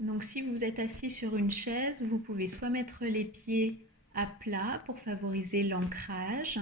Donc si vous êtes assis sur une chaise, vous pouvez soit mettre les pieds à plat pour favoriser l'ancrage,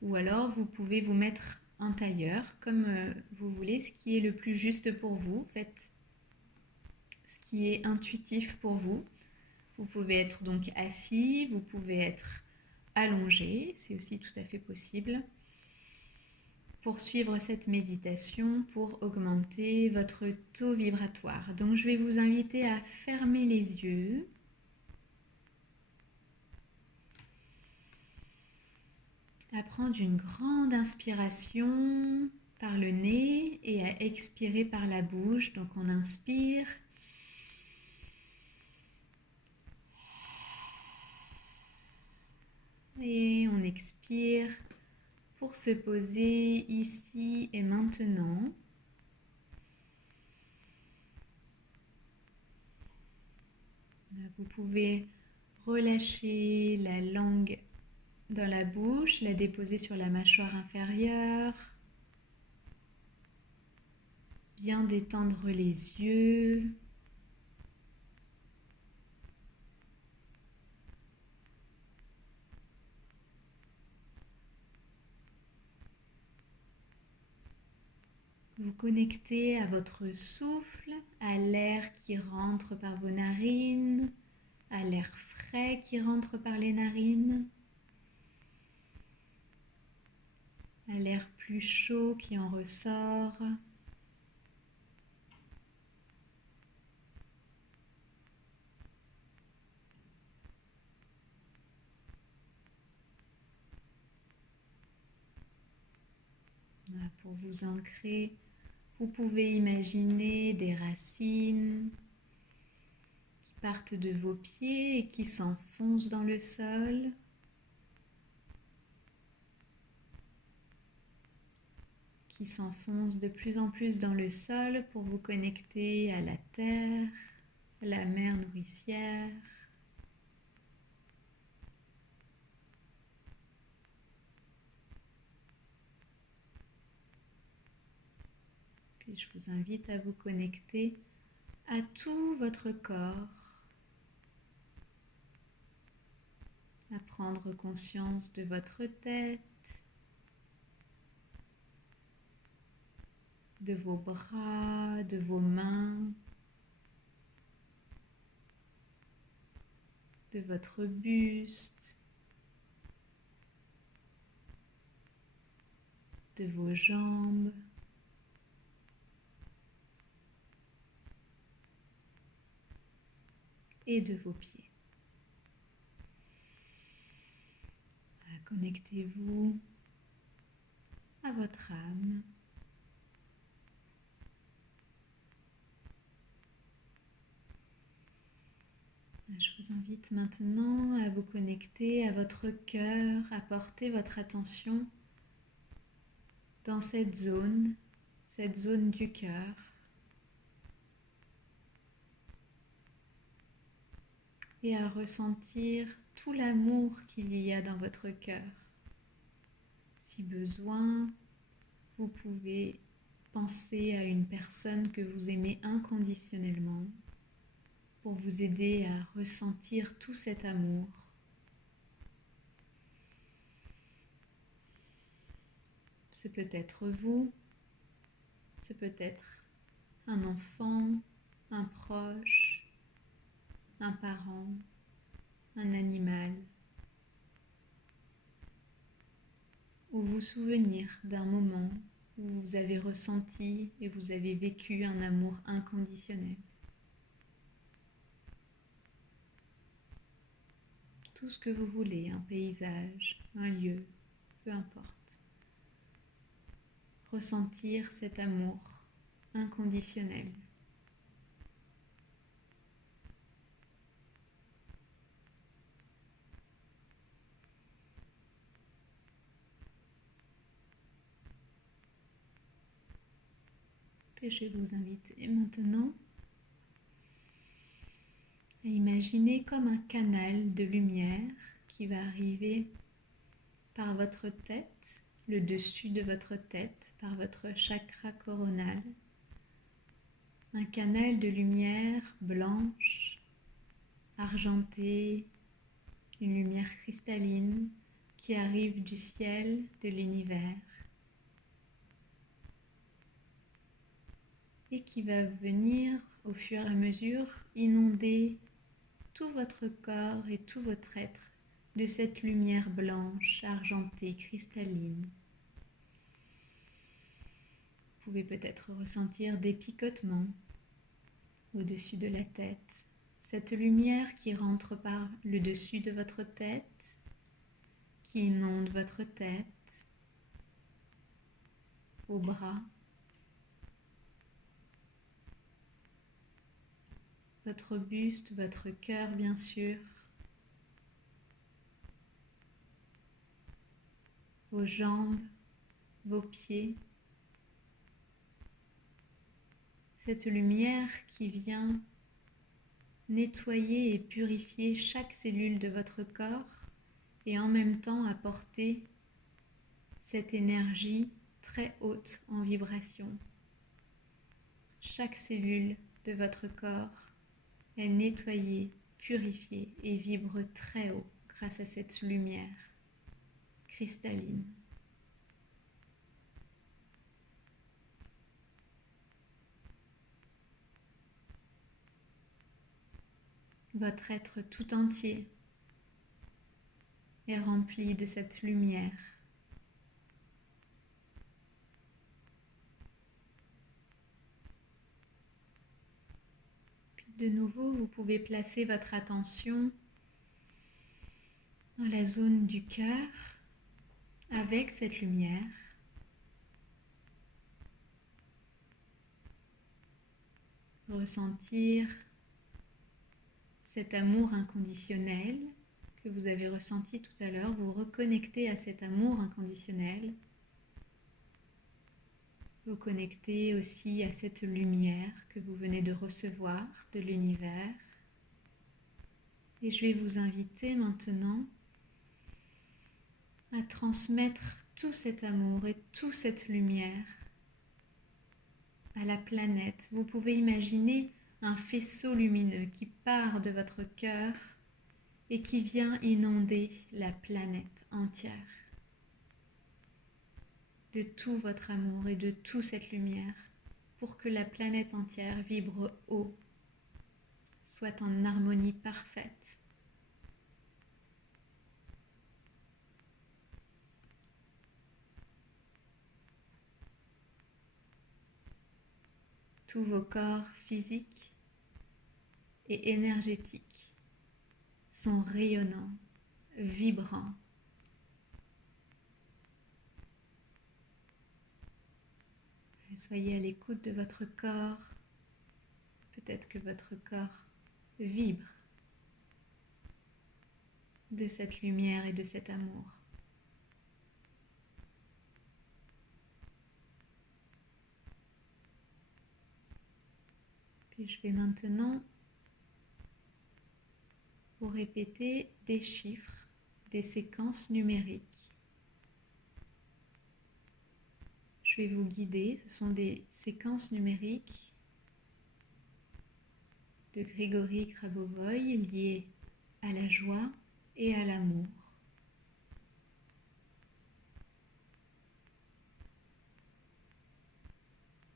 ou alors vous pouvez vous mettre en tailleur comme vous voulez, ce qui est le plus juste pour vous. Faites ce qui est intuitif pour vous. Vous pouvez être donc assis, vous pouvez être allongé, c'est aussi tout à fait possible. Poursuivre cette méditation pour augmenter votre taux vibratoire. Donc je vais vous inviter à fermer les yeux. À prendre une grande inspiration par le nez et à expirer par la bouche. Donc on inspire et on expire pour se poser ici et maintenant. Vous pouvez relâcher la langue dans la bouche, la déposer sur la mâchoire inférieure. Bien détendre les yeux. Vous connectez à votre souffle, à l'air qui rentre par vos narines, à l'air frais qui rentre par les narines, à l'air plus chaud qui en ressort. Pour vous ancrer, vous pouvez imaginer des racines qui partent de vos pieds et qui s'enfoncent dans le sol. Qui s'enfoncent de plus en plus dans le sol pour vous connecter à la terre, à la mer nourricière. Puis je vous invite à vous connecter à tout votre corps, à prendre conscience de votre tête, de vos bras, de vos mains, de votre buste, de vos jambes. Et de vos pieds. Connectez-vous à votre âme. Je vous invite maintenant à vous connecter à votre cœur, à porter votre attention dans cette zone du cœur. Et à ressentir tout l'amour qu'il y a dans votre cœur. Si besoin, vous pouvez penser à une personne que vous aimez inconditionnellement pour vous aider à ressentir tout cet amour. Ce peut être vous, ce peut être un enfant, un proche, un parent, un animal, ou vous souvenir d'un moment où vous avez ressenti et vous avez vécu un amour inconditionnel. Tout ce que vous voulez, un paysage, un lieu, peu importe. Ressentir cet amour inconditionnel. Et je vous invite maintenant à imaginer comme un canal de lumière qui va arriver par votre tête, le dessus de votre tête, par votre chakra coronal, un canal de lumière blanche, argentée, une lumière cristalline qui arrive du ciel de l'univers et qui va venir au fur et à mesure inonder tout votre corps et tout votre être de cette lumière blanche, argentée, cristalline. Vous pouvez peut-être ressentir des picotements au-dessus de la tête. Cette lumière qui rentre par le dessus de votre tête, qui inonde votre tête, vos bras, votre buste, votre cœur bien sûr, vos jambes, vos pieds. Cette lumière qui vient nettoyer et purifier chaque cellule de votre corps et en même temps apporter cette énergie très haute en vibration. Chaque cellule de votre corps est nettoyée, purifiée et vibre très haut grâce à cette lumière cristalline. Votre être tout entier est rempli de cette lumière. Puis de nouveau, vous pouvez placer votre attention dans la zone du cœur avec cette lumière. Ressentir cet amour inconditionnel que vous avez ressenti tout à l'heure, vous reconnectez à cet amour inconditionnel. Vous connectez aussi à cette lumière que vous venez de recevoir de l'univers. Et je vais vous inviter maintenant à transmettre tout cet amour et toute cette lumière à la planète. Vous pouvez imaginer un faisceau lumineux qui part de votre cœur et qui vient inonder la planète entière de tout votre amour et de toute cette lumière pour que la planète entière vibre haut, soit en harmonie parfaite. Tous vos corps physiques et énergétiques sont rayonnants, vibrants. Soyez à l'écoute de votre corps. Peut-être que votre corps vibre de cette lumière et de cet amour. Puis je vais maintenant vous répéter des chiffres, des séquences numériques. Je vais vous guider. Ce sont des séquences numériques de Grégory Grabovoy liées à la joie et à l'amour.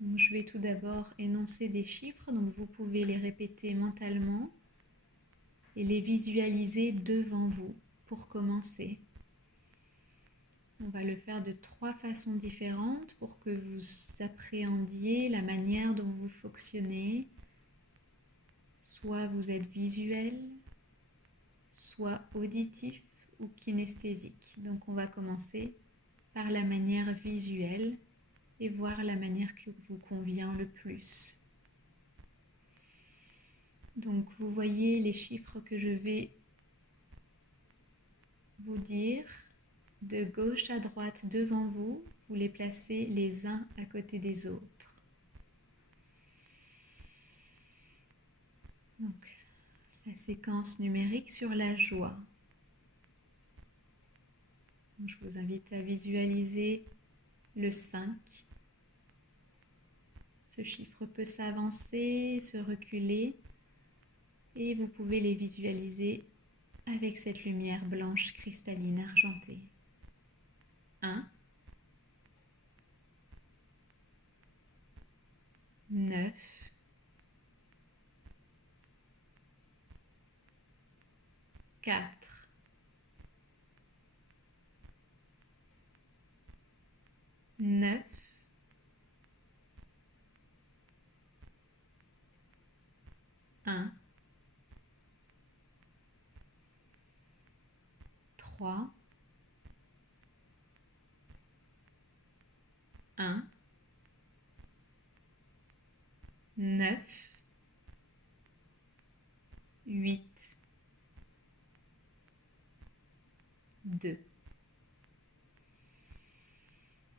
Donc, je vais tout d'abord énoncer des chiffres, donc vous pouvez les répéter mentalement et les visualiser devant vous pour commencer. On va le faire de 3 façons différentes pour que vous appréhendiez la manière dont vous fonctionnez. Soit vous êtes visuel, soit auditif ou kinesthésique. Donc on va commencer par la manière visuelle et voir la manière qui vous convient le plus. Donc vous voyez les chiffres que je vais vous dire de gauche à droite devant vous, vous les placez les uns à côté des autres. Donc la séquence numérique sur la joie. Donc, je vous invite à visualiser le 5 Ce chiffre peut s'avancer, se reculer et vous pouvez les visualiser avec cette lumière blanche cristalline argentée. 1, 9, 4, 9, 1, 3, 1, 9, 8, 2.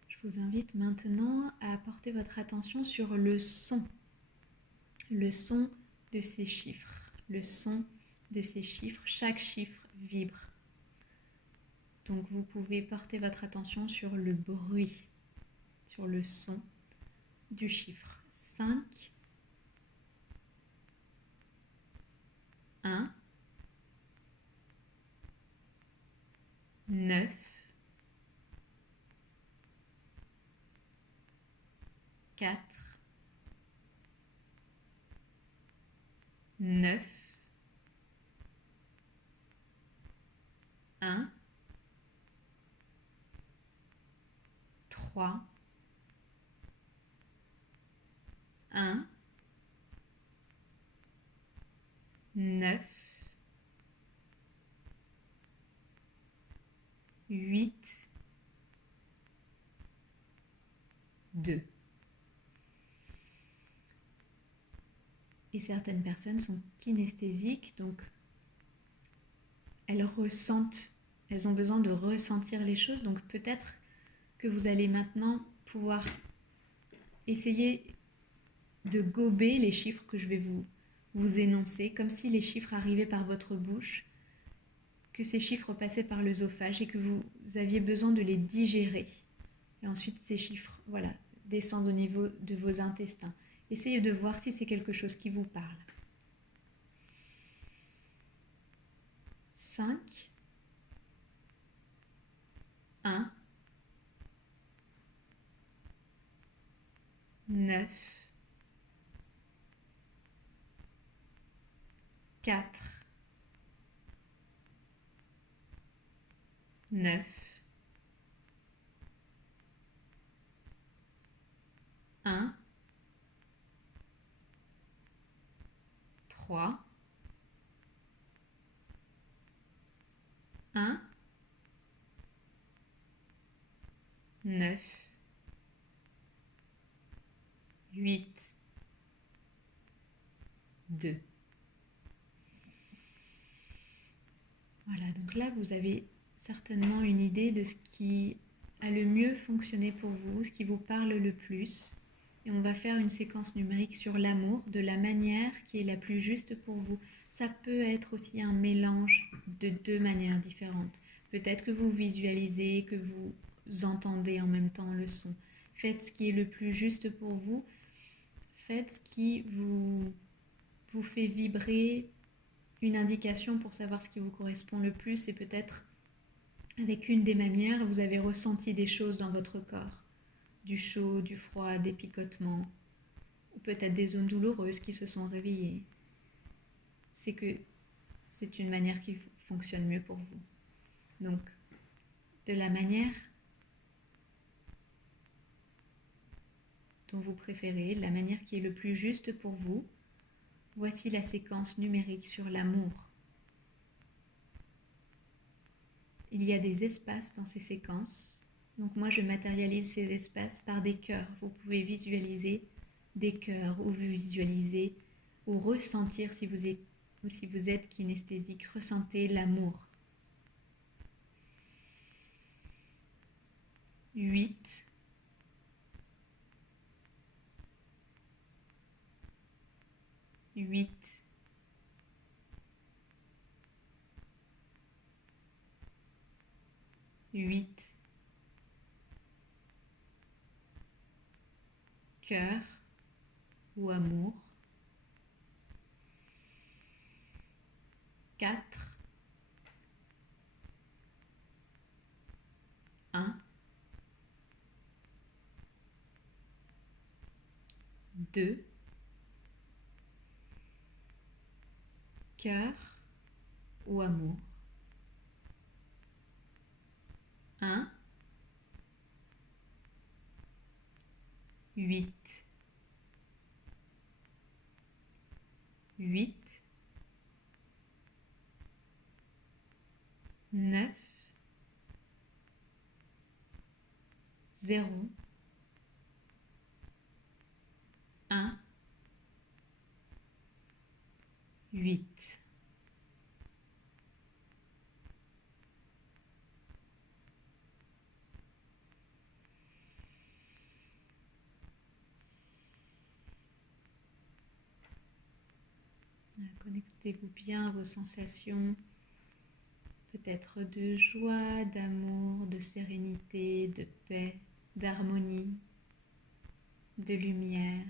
Je vous invite maintenant à porter votre attention sur le son de ces chiffres, le son de ces chiffres. Chaque chiffre vibre. Donc vous pouvez porter votre attention sur le bruit, sur le son du chiffre. 5, 1, 9, 4, 9, 1, 3, 1, 9, 8, 2. Et certaines personnes sont kinesthésiques, donc elles ressentent, elles ont besoin de ressentir les choses. Donc peut-être que vous allez maintenant pouvoir essayer de gober les chiffres que je vais vous énoncer, comme si les chiffres arrivaient par votre bouche, que ces chiffres passaient par l'œsophage et que vous aviez besoin de les digérer. Et ensuite, ces chiffres, voilà, descendent au niveau de vos intestins. Essayez de voir si c'est quelque chose qui vous parle. 5, 1, 9, 4, 9, 1, 3, 1, 9, 8, 2. Voilà, donc là, vous avez certainement une idée de ce qui a le mieux fonctionné pour vous, ce qui vous parle le plus. Et on va faire une séquence numérique sur l'amour de la manière qui est la plus juste pour vous. Ça peut être aussi un mélange de deux manières différentes. Peut-être que vous visualisez, que vous entendez en même temps le son. Faites ce qui est le plus juste pour vous. Faites ce qui vous fait vibrer. Une indication pour savoir ce qui vous correspond le plus, c'est peut-être avec une des manières, vous avez ressenti des choses dans votre corps. Du chaud, du froid, des picotements, ou peut-être des zones douloureuses qui se sont réveillées. C'est que c'est une manière qui fonctionne mieux pour vous. Donc, de la manière dont vous préférez, la manière qui est le plus juste pour vous, voici la séquence numérique sur l'amour. Il y a des espaces dans ces séquences. Donc moi, je matérialise ces espaces par des cœurs. Vous pouvez visualiser des cœurs ou visualiser ou ressentir, si vous êtes kinesthésique, ressentez l'amour. 8, 8, 8, cœur, ou amour. 4, 1, 2, cœur ou amour. 1, 8, 8, 9, 0, 1, 8. Connectez-vous bien à vos sensations, peut-être de joie, d'amour, de sérénité, de paix, d'harmonie, de lumière.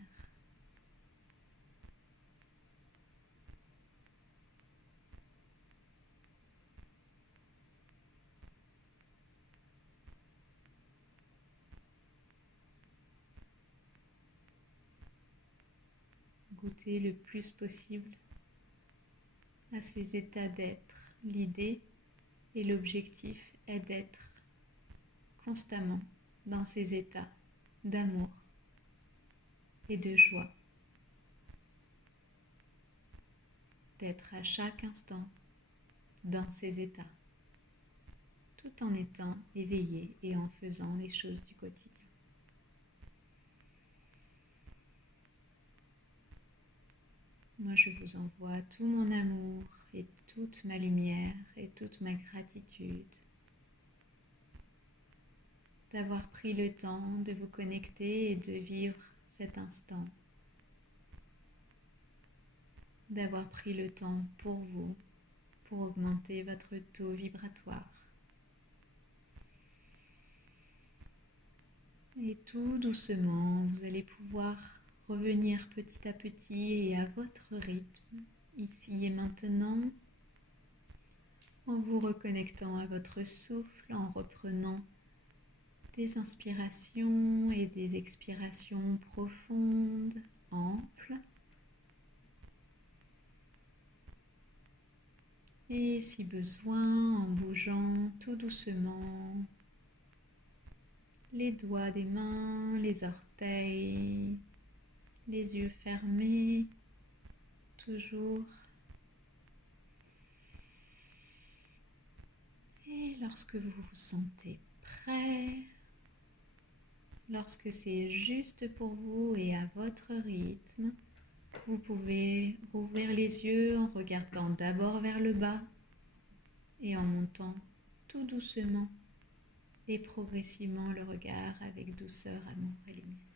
Goûtez le plus possible à ces états d'être. L'idée et l'objectif est d'être constamment dans ces états d'amour et de joie, d'être à chaque instant dans ces états, tout en étant éveillé et en faisant les choses du quotidien. Moi, je vous envoie tout mon amour et toute ma lumière et toute ma gratitude d'avoir pris le temps de vous connecter et de vivre cet instant, d'avoir pris le temps pour vous, pour augmenter votre taux vibratoire. Et tout doucement, vous allez pouvoir revenir petit à petit et à votre rythme, ici et maintenant, en vous reconnectant à votre souffle, en reprenant des inspirations et des expirations profondes, amples. Et si besoin, en bougeant tout doucement les doigts des mains, les orteils, les yeux fermés, toujours. Et lorsque vous vous sentez prêt, lorsque c'est juste pour vous et à votre rythme, vous pouvez ouvrir les yeux en regardant d'abord vers le bas et en montant tout doucement et progressivement le regard avec douceur, amour et lumière.